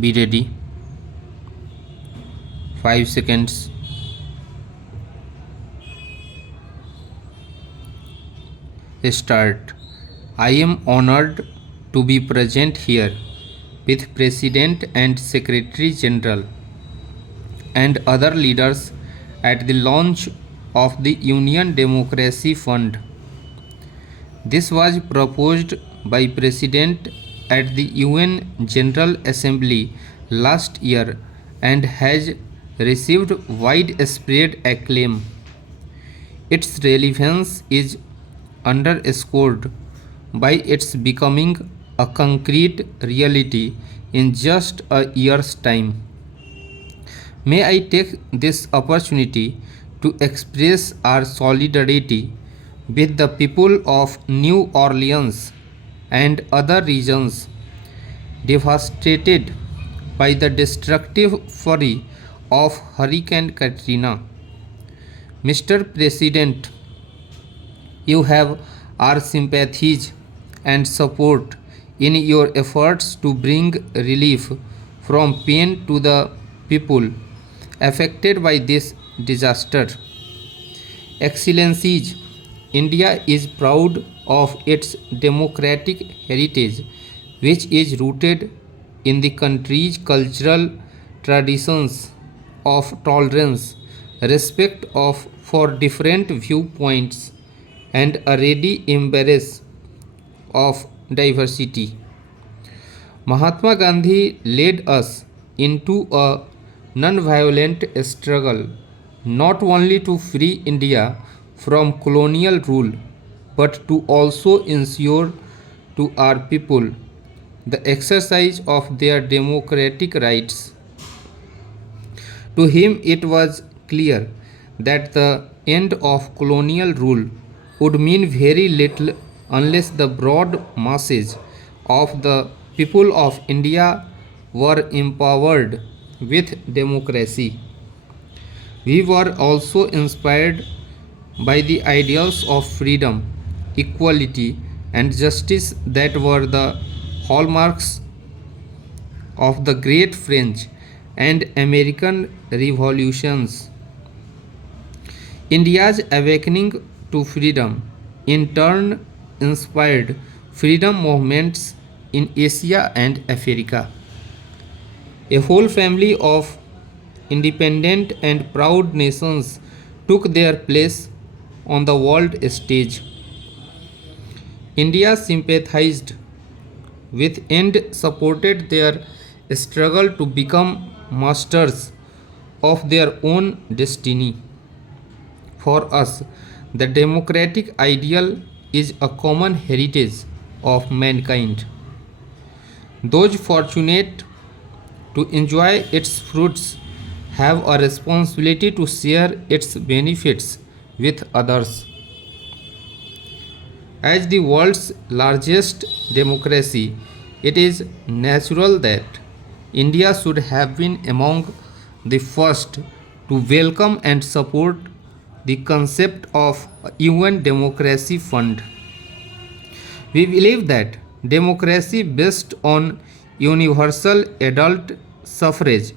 Be ready. 5 seconds. Start. I am honored to be present here with President and Secretary General and other leaders at the launch of the Union Democracy Fund. This was proposed by President at the UN General Assembly last year and has received widespread acclaim. Its relevance is underscored by its becoming a concrete reality in just a year's time. May I take this opportunity to express our solidarity with the people of New Orleans and other regions devastated by the destructive fury of Hurricane Katrina. Mr. President, you have our sympathies and support in your efforts to bring relief from pain to the people affected by this disaster. Excellencies, India is proud of its democratic heritage, which is rooted in the country's cultural traditions of tolerance, respect for different viewpoints, and a ready embrace of diversity. Mahatma Gandhi led us into a non-violent struggle not only to free India from colonial rule but to also ensure to our people the exercise of their democratic rights. To him, it was clear that the end of colonial rule would mean very little unless the broad masses of the people of India were empowered with democracy. We were also inspired by the ideals of freedom, equality, and justice that were the hallmarks of the great French and American revolutions. India's awakening to freedom in turn inspired freedom movements in Asia and Africa. A whole family of independent and proud nations took their place on the world stage. India sympathized with and supported their struggle to become masters of their own destiny. For us, the democratic ideal is a common heritage of mankind. Those fortunate to enjoy its fruits have a responsibility to share its benefits with others. As the world's largest democracy, it is natural that India should have been among the first to welcome and support the concept of UN Democracy Fund. We believe that democracy based on universal adult suffrage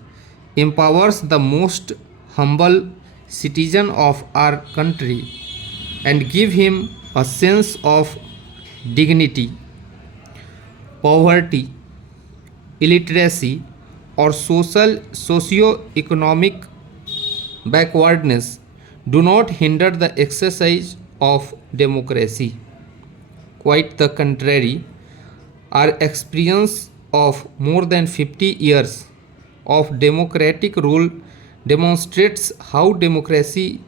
empowers the most humble citizen of our country and give him a sense of dignity. Poverty, illiteracy, or socio-economic backwardness do not hinder the exercise of democracy. Quite the contrary, our experience of more than 50 years of democratic rule demonstrates how democracy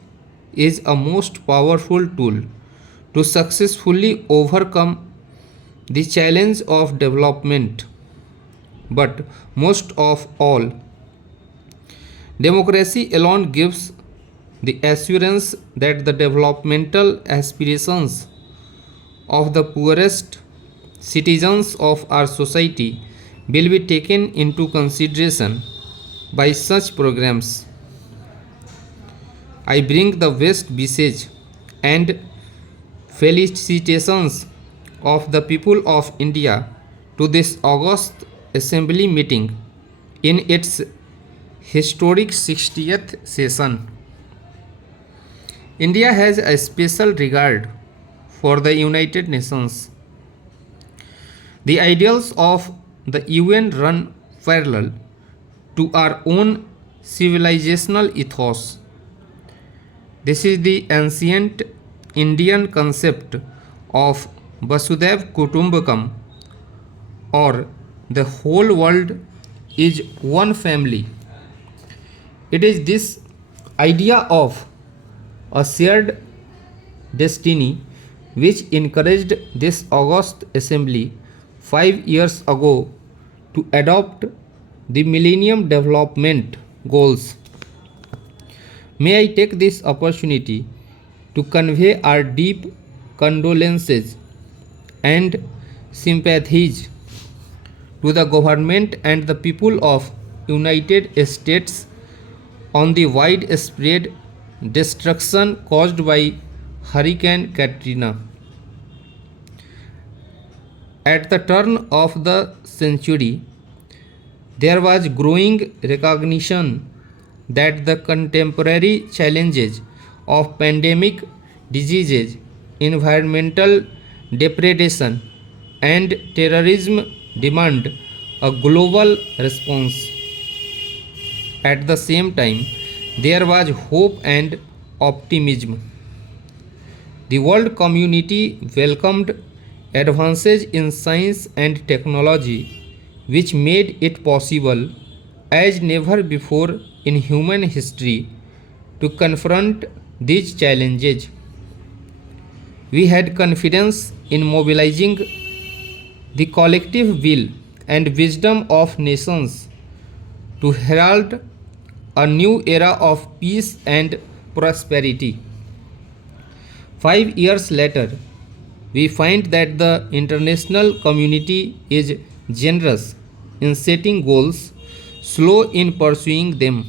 is a most powerful tool to successfully overcome the challenge of development. But most of all, democracy alone gives the assurance that the developmental aspirations of the poorest citizens of our society will be taken into consideration by such programs. I bring the best wishes and felicitations of the people of India to this August Assembly meeting in its historic 60th session. India has a special regard for the United Nations. The ideals of the UN run parallel to our own civilizational ethos. This is the ancient Indian concept of Vasudhaiv Kutumbakam, or the whole world is one family. It is this idea of a shared destiny which encouraged this august assembly 5 years ago to adopt the Millennium Development Goals. May I take this opportunity to convey our deep condolences and sympathies to the government and the people of United States on the widespread destruction caused by Hurricane Katrina. At the turn of the century, there was growing recognition that the contemporary challenges of pandemic diseases, environmental depredation, and terrorism demand a global response. At the same time, there was hope and optimism. The world community welcomed advances in science and technology which made it possible as never before in human history to confront these challenges. We had confidence in mobilizing the collective will and wisdom of nations to herald a new era of peace and prosperity. 5 years later, we find that the international community is generous in setting goals, slow in pursuing them.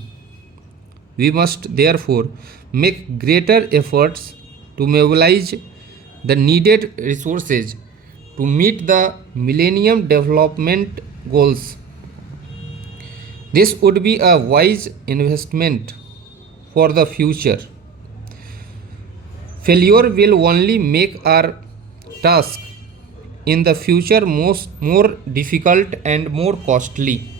We must therefore make greater efforts to mobilize the needed resources to meet the Millennium Development Goals. This would be a wise investment for the future. Failure will only make our task in the future more difficult and more costly.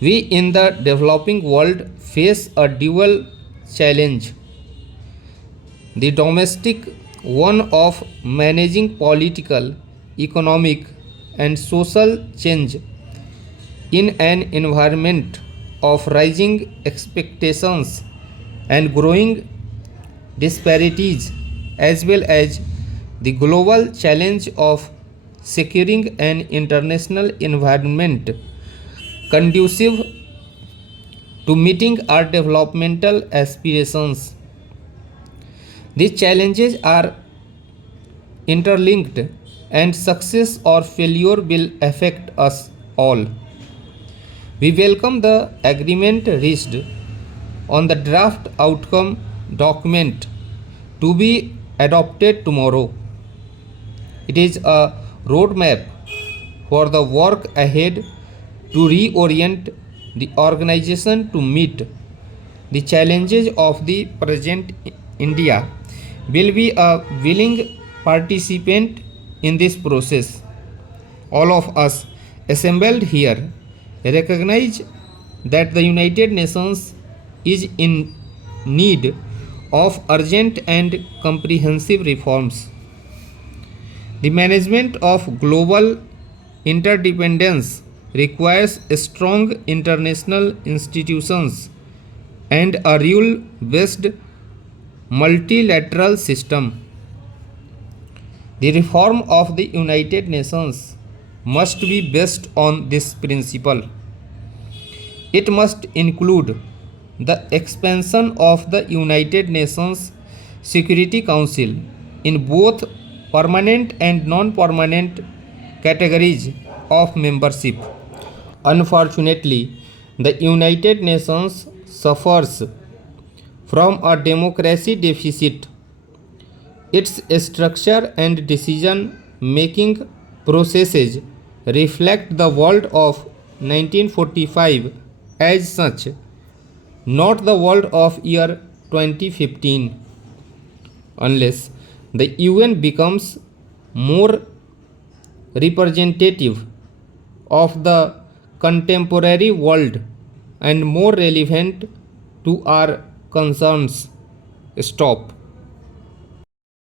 We in the developing world face a dual challenge: the domestic one of managing political, economic, and social change in an environment of rising expectations and growing disparities, as well as the global challenge of securing an international environment conducive to meeting our developmental aspirations. These challenges are interlinked, and success or failure will affect us all. We welcome the agreement reached on the draft outcome document to be adopted tomorrow. It is a roadmap for the work ahead to reorient the organization to meet the challenges of the present. India will be a willing participant in this process. All of us assembled here recognize that the United Nations is in need of urgent and comprehensive reforms. The management of global interdependence requires strong international institutions and a rule-based multilateral system. The reform of the United Nations must be based on this principle. It must include the expansion of the United Nations Security Council in both permanent and non-permanent categories of membership. Unfortunately, the United Nations suffers from a democracy deficit. Its structure and decision making processes reflect the world of 1945 as such, not the world of year 2015, unless the UN becomes more representative of the contemporary world and more relevant to our concerns. Stop.